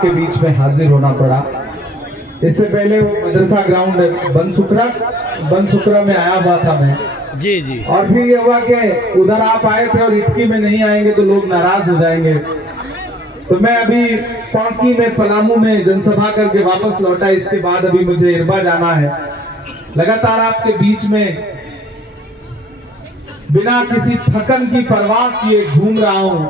आपके बीच में हाजिर होना पड़ा। इससे पहले वो मदरसा ग्राउंड बनसुकरा में आया हुआ था मैं जी जी। और फिर ये हुआ कि उधर आप आए थे और इटकी में नहीं आएंगे तो लोग नाराज हो जाएंगे, तो मैं अभी पांकी में पलामू में जनसभा करके वापस लौटा। इसके बाद अभी मुझे इरबा जाना है। लगातार आपके बीच में बिना किसी थकन की परवाह किए घूम रहा हूं,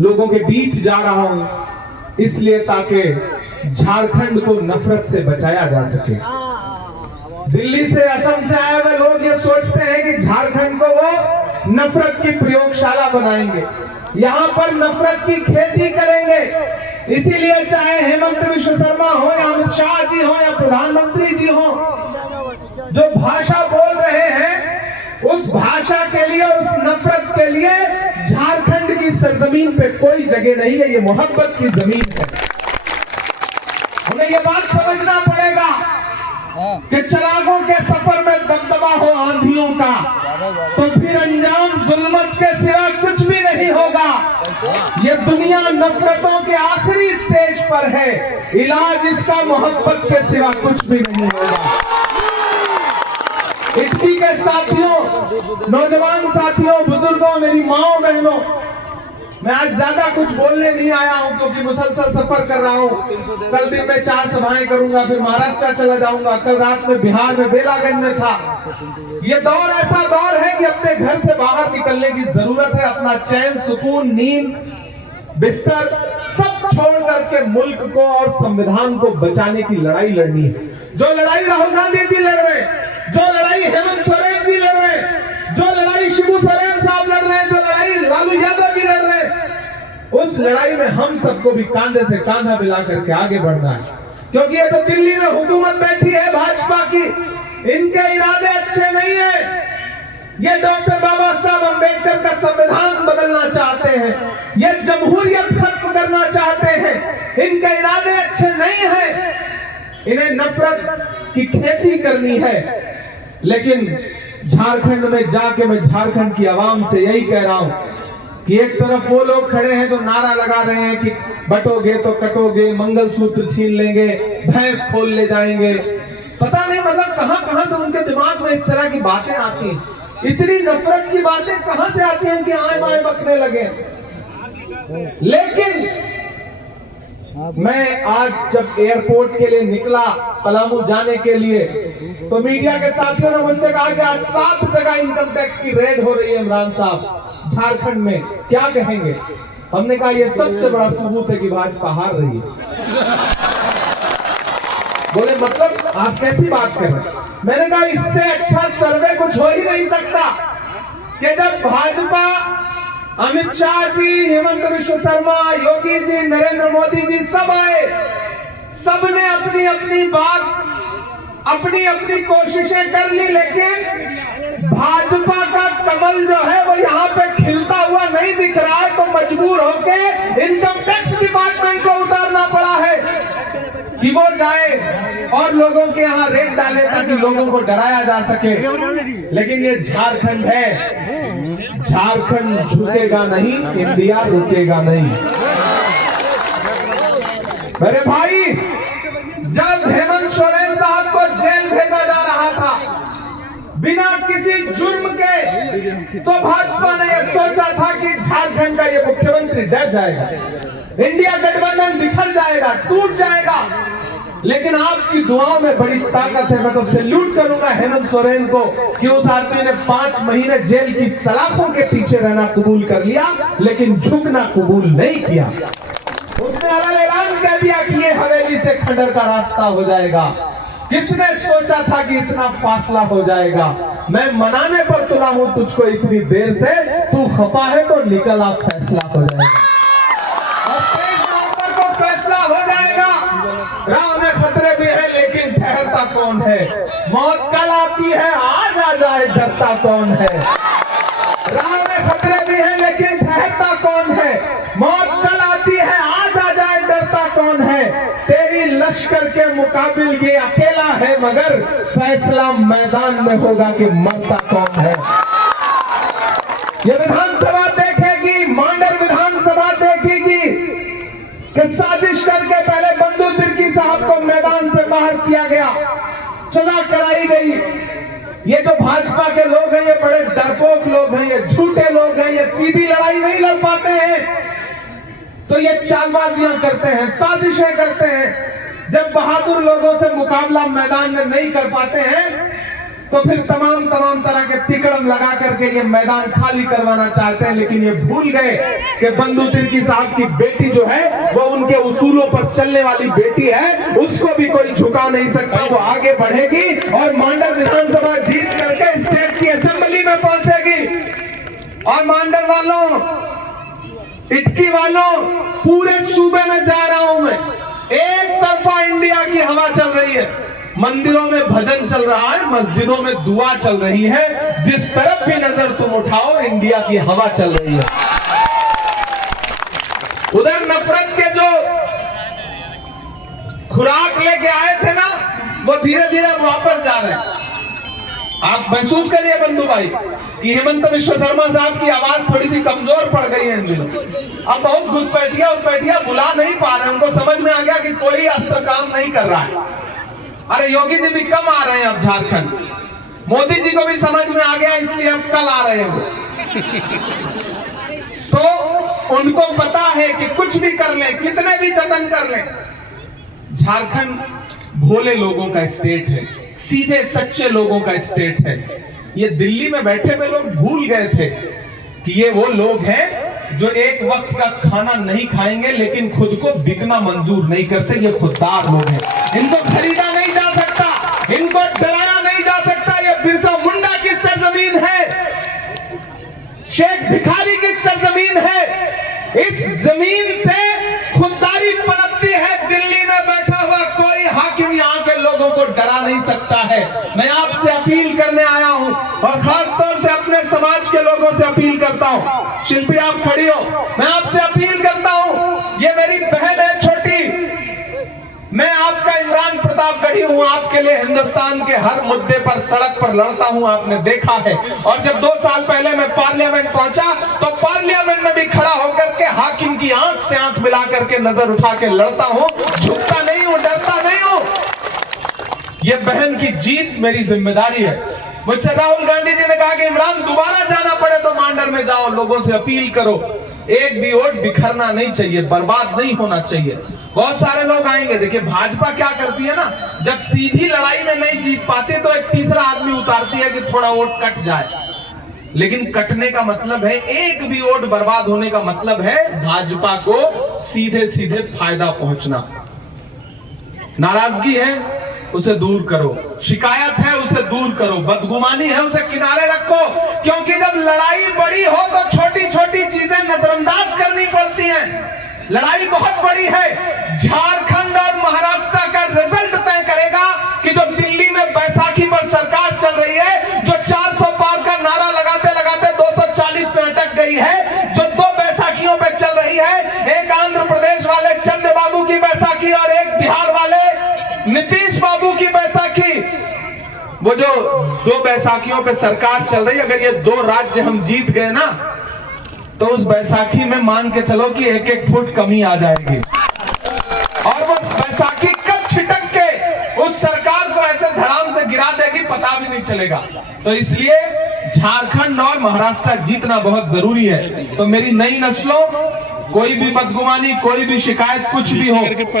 लोगों के बीच जा रहा हूं, इसलिए ताकि झारखंड को नफरत से बचाया जा सके। दिल्ली से असम से आए हुए लोग ये सोचते हैं कि झारखंड को वो नफरत की प्रयोगशाला बनाएंगे, यहां पर नफरत की खेती करेंगे। इसीलिए चाहे हेमंत विश्व शर्मा हो या अमित शाह जी हो या प्रधानमंत्री जी हो, जो भाषा बोल रहे हैं उस भाषा के लिए, उस नफरत के लिए झारखंड की सरजमीन पे कोई जगह नहीं है। ये मोहब्बत की जमीन है। हमें ये बात समझना पड़ेगा कि चिरागों के सफर में दबदबा हो आंधियों का, तो फिर अंजाम जुल्मत के सिवा कुछ भी नहीं होगा। ये दुनिया नफरतों के आखिरी स्टेज पर है, इलाज इसका मोहब्बत के सिवा कुछ भी नहीं होगा। इटकी के साथियों, नौजवान साथियों, बुजुर्गों, मेरी माओ बहनों, मैं आज ज्यादा कुछ बोलने नहीं आया हूं क्योंकि मुसलसल सफर कर रहा हूं। कल दिन में 4 सभाएं करूंगा, फिर महाराष्ट्र चला जाऊंगा, कल रात में बिहार में बेलागंज में था। ये दौर ऐसा दौर है कि अपने घर से बाहर निकलने की जरूरत है। अपना चैन, सुकून, नींद, बिस्तर सब छोड़ करके मुल्क को और संविधान को बचाने की लड़ाई लड़नी है। जो लड़ाई राहुल गांधी जी लड़ रहे, जो लड़ाई हेमंत सोरेन जी लड़ रहे, जो लड़ाई शिबू सोरेन साहब लड़ रहे हैं, जो लड़ाई लालू यादव जी लड़ रहे हैं, उस लड़ाई में हम सबको भी कांधे से कांधा मिला करके आगे बढ़ना है। क्योंकि ये तो दिल्ली में हुकूमत बैठी है भाजपा की, इनके इरादे अच्छे नहीं है। ये डॉक्टर बाबा साहब अंबेडकर का संविधान बदलना चाहते हैं, ये जमहूरियत खत्म करना चाहते हैं, इनके इरादे अच्छे नहीं हैं। इन्हें नफरत की खेती करनी है। लेकिन झारखंड में जाके मैं झारखंड की आवाम से यही कह रहा हूं कि एक तरफ वो लोग खड़े हैं जो नारा लगा रहे हैं कि बटोगे तो कटोगे, मंगलसूत्र छीन लेंगे, भैंस खोल ले जाएंगे। पता नहीं मतलब कहां कहां से उनके दिमाग में इस तरह की बातें आती हैं। इतनी नफरत की बातें कहां से आती हैं कि आए बाएं बकने लगे। लेकिन मैं आज जब एयरपोर्ट के लिए निकला पलामू जाने के लिए, तो मीडिया के साथियों ने मुझसे कहा कि आज 7 जगह इनकम टैक्स की रेड हो रही है इमरान साहब झारखंड में, क्या कहेंगे? हमने कहा यह सबसे बड़ा सबूत है कि भाजपा हार रही है। बोले मतलब आप कैसी बात कर रहे हैं? मैंने कहा इससे अच्छा सर्वे कुछ हो ही नहीं सकता कि जब भाजपा, अमित शाह जी, हेमंत विश्व शर्मा, योगी जी, नरेंद्र मोदी जी सब आए, सबने अपनी अपनी बात, अपनी अपनी कोशिशें कर ली, लेकिन भाजपा का कमल जो है वो यहाँ पे खिलता हुआ नहीं दिख रहा है। तो मजबूर होके इनकम टैक्स डिपार्टमेंट को उतारना पड़ा है कि वो जाए और लोगों के यहाँ रेट डाले ताकि लोगों को डराया जा सके। लेकिन ये झारखंड है, झारखंड झुकेगा नहीं, इंडिया रुकेगा नहीं। मेरे भाई, जब हेमंत सोरेन साहब को जेल भेजा जा रहा था बिना किसी जुर्म के, तो भाजपा ने यह सोचा था कि झारखंड का ये मुख्यमंत्री डर जाएगा, इंडिया गठबंधन बिखर जाएगा, टूट जाएगा। लेकिन आपकी दुआओं में बड़ी ताकत है। मैं तो सैल्यूट करूंगा हेमंत सोरेन को कि उस आदमी ने 5 महीने जेल की सलाखों के पीछे रहना कबूल कर लिया, लेकिन झुकना कबूल नहीं किया। उसने अलग ऐलान कह दिया कि ये हवेली से खंडर का रास्ता हो जाएगा। किसने सोचा था कि इतना फासला हो जाएगा? मैं मनाने पर तुला हूं तुझको इतनी देर से, तू खफा है तो निकल, आप फैसला हो जाएगा और 23 नवंबर को फैसला हो जाएगा। राह में खतरे भी है लेकिन ठहरता कौन है? मौत कल आती है, आज आ जाए डरता कौन है? राह में खतरे भी है लेकिन ठहरता कौन है? मौत कल आती है, आज आ जाए डरता कौन है? तेरी लश्कर के मुकाबिल ये अकेला है, मगर फैसला मैदान में होगा कि मरता कौन है। ये विधानसभा देखेगी, मांडर विधानसभा देखेगी कि साजिश करके पहले बंधु तिर्की साहब को मैदान से बाहर किया गया, सजा कराई गई। ये जो भाजपा के लोग हैं, ये बड़े डरपोक लोग हैं, ये झूठे लोग हैं, ये सीधी लड़ाई नहीं लड़ पाते हैं, तो ये चालबाजियां करते हैं, साजिशें करते हैं। जब बहादुर लोगों से मुकाबला मैदान में नहीं कर पाते हैं तो फिर तमाम तरह के तिकड़म लगा करके ये मैदान खाली करवाना चाहते हैं। लेकिन ये भूल गए कि बंधु तिर्की साहब की बेटी जो है वो उनके उसूलों पर चलने वाली बेटी है, उसको भी कोई झुका नहीं सकता। वो आगे बढ़ेगी और मांडर विधानसभा जीत करके स्टेट की असेंबली में पहुंचेगी। और मांडर वालों, इटकी वालों, पूरे सूबे में जा रहा हूं मैं, एक तरफा इंडिया की हवा चल रही है, मंदिरों में भजन चल रहा है, मस्जिदों में दुआ चल रही है, जिस तरफ भी नजर तुम उठाओ इंडिया की हवा चल रही है। उधर नफरत के जो खुराक लेके आए थे ना, वो धीरे धीरे वापस जा रहे हैं। आप महसूस करिए बंधु भाई कि हेमंत विश्व शर्मा साहब की आवाज थोड़ी सी कमजोर पड़ गई है इन दिनों। अब बहुत घुसपैठिया बुला नहीं पा रहे, उनको समझ में आ गया कि कोई अस्त्र काम नहीं कर रहा है। अरे योगी जी भी कम आ रहे हैं अब झारखंड, मोदी जी को भी समझ में आ गया, इसलिए अब कल आ रहे हैं वो। तो उनको पता है कि कुछ भी कर लें, कितने भी जतन कर लें, झारखंड भोले लोगों का स्टेट है, सीधे सच्चे लोगों का स्टेट है। ये दिल्ली में बैठे हुए लोग भूल गए थे कि ये वो लोग हैं जो एक वक्त का खाना नहीं खाएंगे लेकिन खुद को बिकना मंजूर नहीं करते। ये खुददार लोग हैं, इनको खरीदा नहीं जा सकता, इनको डराया नहीं जा सकता। ये बिरसा मुंडा की सरजमीन है, शेख भिखारी की सरजमीन है। इस जमीन से खुददारी पनपती है। दिल्ली में बैठा हुआ कोई हाकिम यहाँ के लोगों को डरा नहीं सकता है। मैं आपसे अपील करने आया हूँ और खास तौर से अपने समाज के लोगों से अपील करता हूँ। शिल्पी आप खड़ी हो, मैं आपसे अपील करता हूँ, ये मेरी बहन है छोटी, मैं आपका इमरान प्रतापगढ़ी हूं, आपके लिए हिंदुस्तान के हर मुद्दे पर सड़क पर लड़ता हूं, आपने देखा है। और जब 2 साल पहले मैं पार्लियामेंट पहुंचा तो पार्लियामेंट में भी खड़ा होकर के हाकिम की आंख से आंख मिला करके नजर उठा के लड़ता हूं, झुकता नहीं हूं, डरता नहीं हूं। ये बहन की जीत मेरी जिम्मेदारी है। मुझसे राहुल गांधी जी ने कहा कि इमरान दोबारा जाना पड़े तो मांडर में जाओ, लोगों से अपील करो, एक भी वोट बिखरना नहीं चाहिए, बर्बाद नहीं होना चाहिए। बहुत सारे लोग आएंगे। देखिए भाजपा क्या करती है ना, जब सीधी लड़ाई में नहीं जीत पाते तो एक तीसरा आदमी उतारती है कि थोड़ा वोट कट जाए। लेकिन कटने का मतलब है, एक भी वोट बर्बाद होने का मतलब है भाजपा को सीधे सीधे फायदा पहुंचना। नाराजगी है उसे दूर करो, शिकायत है उसे दूर करो, बदगुमानी है उसे किनारे रखो, क्योंकि जब लड़ाई बड़ी हो तो छोटी छोटी चीजें नजरअंदाज करनी पड़ती हैं। लड़ाई बहुत बड़ी है। झारखंड और महाराष्ट्र का रिजल्ट तय करेगा कि जो दिल्ली में बैसाखी पर सरकार चल रही है, जो 400 पार का नारा लगाते लगाते 240 पे अटक गई है, जो 2 बैसाखियों पे चल रही है, एक आंध्र प्रदेश वाले चंद्रबाबू की बैसाखी और एक बिहार वाले नीतीश बाबू की बैसाखी, वो जो 2 बैसाखियों पे सरकार चल रही है, अगर ये 2 राज्य हम जीत गए ना तो उस बैसाखी में मान के चलो कि 1-1 फुट कमी आ जाएगी। और वो बैसाखी कब छिटक के उस सरकार को ऐसे धड़ाम से गिरा देगी पता भी नहीं चलेगा। तो इसलिए झारखंड और महाराष्ट्र जीतना बहुत जरूरी है। तो मेरी नई नस्लों, कोई भी बदगुमानी, कोई भी शिकायत, कुछ भी हो,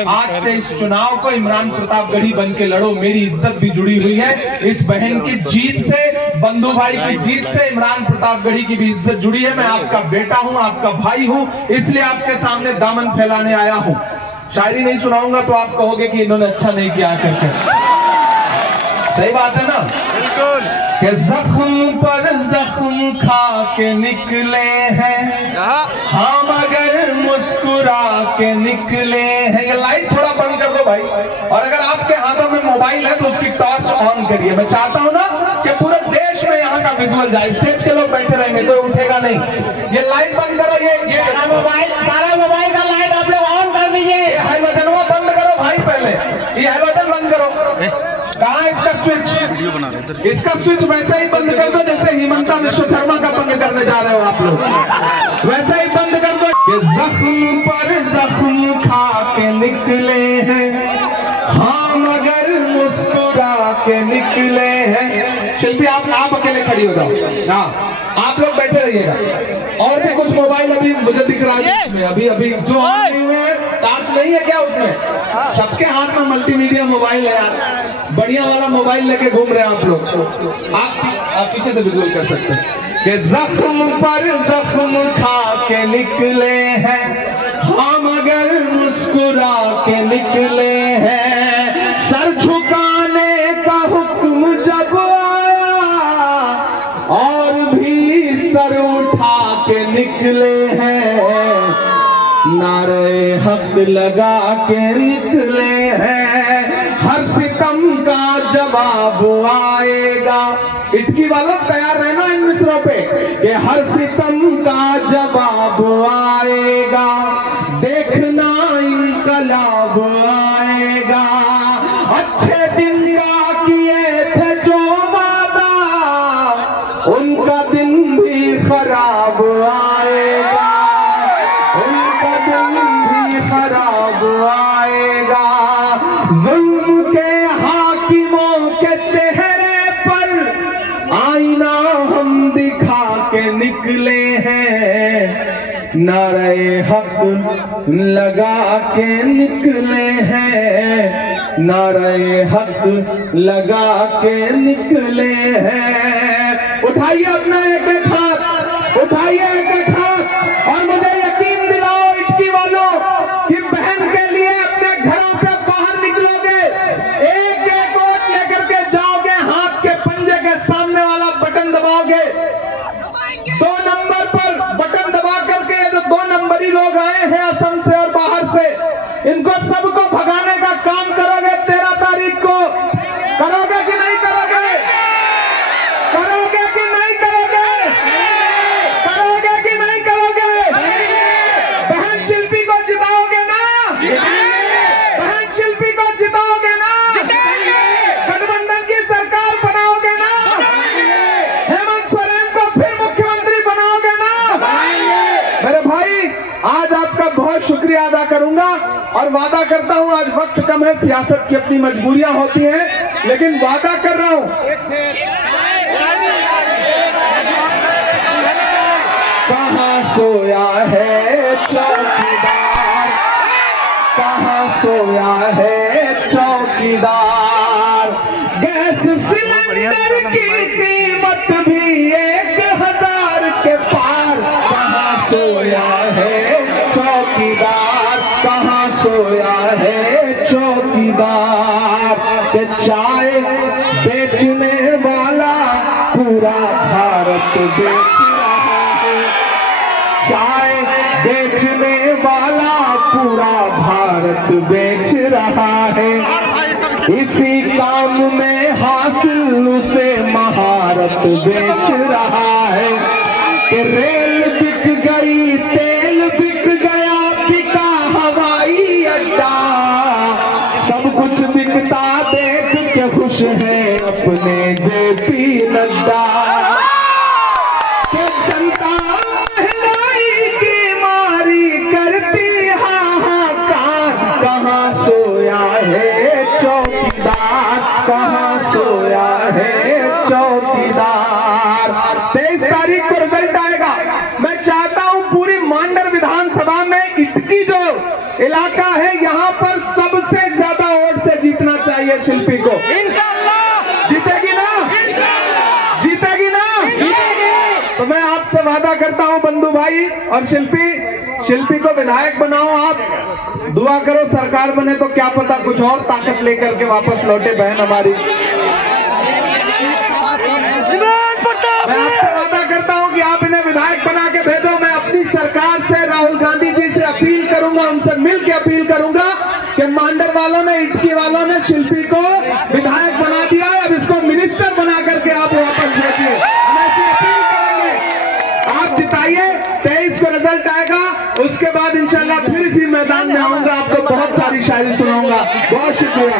आज से इस चुनाव को इमरान प्रतापगढ़ी बन के लड़ो। मेरी इज्जत भी जुड़ी हुई है इस बहन की जीत से, बंधु भाई की जीत से इमरान प्रतापगढ़ी की भी इज्जत जुड़ी है। मैं आपका बेटा हूं, आपका भाई हूं, इसलिए आपके सामने दामन फैलाने आया हूं। शायरी नहीं सुनाऊंगा तो आप कहोगे कि इन्होंने अच्छा नहीं किया करके। सही बात है ना, बिल्कुल, कि जख्म पर जख्म खा के निकले हैं हम, अगर मुस्कुरा के निकले हैं। ये लाइट थोड़ा बंद कर दो भाई, और अगर आपके हाथों में मोबाइल है तो उसकी टॉर्च ऑन करिए। मैं चाहता हूं ना कि पूरे देश में यहाँ का विजुअल जाए। स्टेज के लोग बैठे रहेंगे तो उठेगा नहीं। ये लाइट बंद करो, ये मोबाइल, सारा मोबाइल का लाइट आप लोग ऑन कर दीजिए। हेलोजन बंद करो भाई, पहले ये हेलोजन बंद करो। कहाँ इसका स्विच? इसका स्विच वैसे ही बंद कर दो जैसे हिमंता विश्व शर्मा का बंद करने जा रहे हो आप लोग, वैसे ही बंद कर दो। जख्म पर जख्म खा के निकले हैं, हाँ मगर मुस्कुरा के निकले हैं। शिल्पी आप अकेले खड़ी हो जाओ, हाँ आप लोग बैठे रहिएगा। और भी कुछ मोबाइल अभी मुझे दिख रहा है, अभी जो ऑन नहीं हुए हैं, टॉर्च नहीं है क्या उसमें? सबके हाथ में मल्टीमीडिया मोबाइल है यार, बढ़िया वाला मोबाइल लेके घूम रहे हैं आप लोग। आप पीछे से विजुअल कर सकते हैं कि जख्म पर जख्म खा के निकले हैं, हाँ मगर मुस्कुरा के निकले हैं। सर झुकाने का हुक्म जब आया और भी सर उठा के निकले हैं, नारे हक लगा के निकले हैं। हर सितम का जवाब आएगा, इटकी वालों तैयार रहना इन मिसरों पे कि हर सितम का जवाब आएगा, देखना इनकलाब आएगा। अच्छे दिन का किए थे जो वादा, उनका दिन भी खराब आएगा, उनका दिन भी खराब आएगा। जुल्म के हाकिमों के चेहरे पर आईना हम दिखा के निकले हैं, नारे हक लगा के निकले हैं, नारे हक लगा के निकले हैं। उठाइए अपना एक एक हाथ, उठाइए एक एक हाथ और मुझे यकीन दिलाओ इटकी वालों कि बहन के लिए अपने घरों से बाहर निकलोगे, एक एक वोट लेकर के जाओगे, हाथ के पंजे के सामने वाला बटन दबाओगे, 2 नंबर पर बटन दबा करके जो 2 नंबरी लोग आए हैं असम से और बाहर से, इनको सबको भगाने का काम करोगे 13 तारीख को। करोगे कि नहीं करोगे? करोगे कि नहीं करोगे? करोगे कि नहीं करोगे? बहन शिल्पी को जिताओगे ना? बहन शिल्पी को जिताओगे ना? गठबंधन की सरकार बनाओगे ना? हेमंत सोरेन को फिर मुख्यमंत्री बनाओगे ना? मेरे भाई आज आपका बहुत शुक्रिया अदा करूंगा और वादा करता हूं, आज वक्त कम है, सियासत की अपनी मजबूरियां होती हैं, लेकिन वादा कर रहा हूं कहां सोया है चौकीदार, कहां सोया है चौकीदार। गैस सिलेंडर की कीमत भी 1000 के पार, कहां सोया है चौकीदार, कहां सोया है चौकीदार। के चाय बेचने वाला पूरा भारत बेच रहा है, चाय बेचने वाला पूरा भारत बेच रहा है। इसी काम में हासिल उसे महारत बेच रहा है कि रेल बिक गई, तेल बिक गया, बिका हवाई अड्डा, सब कुछ बिकता देख के खुश है अपने जेपी नड्डा। जनता महंगाई की मारी करती हाहाकार, कहां सोया है चौकीदार, कहां सोया है चौकीदार। 23 तारीख को रिजल्ट आएगा। मैं चाहता हूं पूरी मांडर विधानसभा में इटकी जो इलाका है यहाँ पर सबसे ज्यादा वोट से जीतना चाहिए शिल्पी को। इंशाअल्लाह जीतेगी ना? जीतेगी ना? तो मैं आपसे वादा करता हूं बंधु भाई और शिल्पी को विधायक बनाओ, आप दुआ करो सरकार बने तो क्या पता कुछ और ताकत लेकर के वापस लौटे बहन हमारी। मैं आपसे वादा करता हूं कि आप इन्हें विधायक बना के भेजो। मैं अपनी सरकार से, राहुल गांधी जी से अपील करूंगा, उनसे मिल के अपील करूंगा कि मांडर वालों ने, इटकी वालों ने शिल्पी को विधायक बना दिया है, अब इसको मिनिस्टर बना करके आप वापस भेजिए। हम ऐसी अपील करेंगे, आप जिताइए। 23 को रिजल्ट आएगा, उसके बाद इंशाल्लाह फिर इसी मैदान में आऊंगा, आपको बहुत सारी शायरी सुनाऊंगा। बहुत शुक्रिया।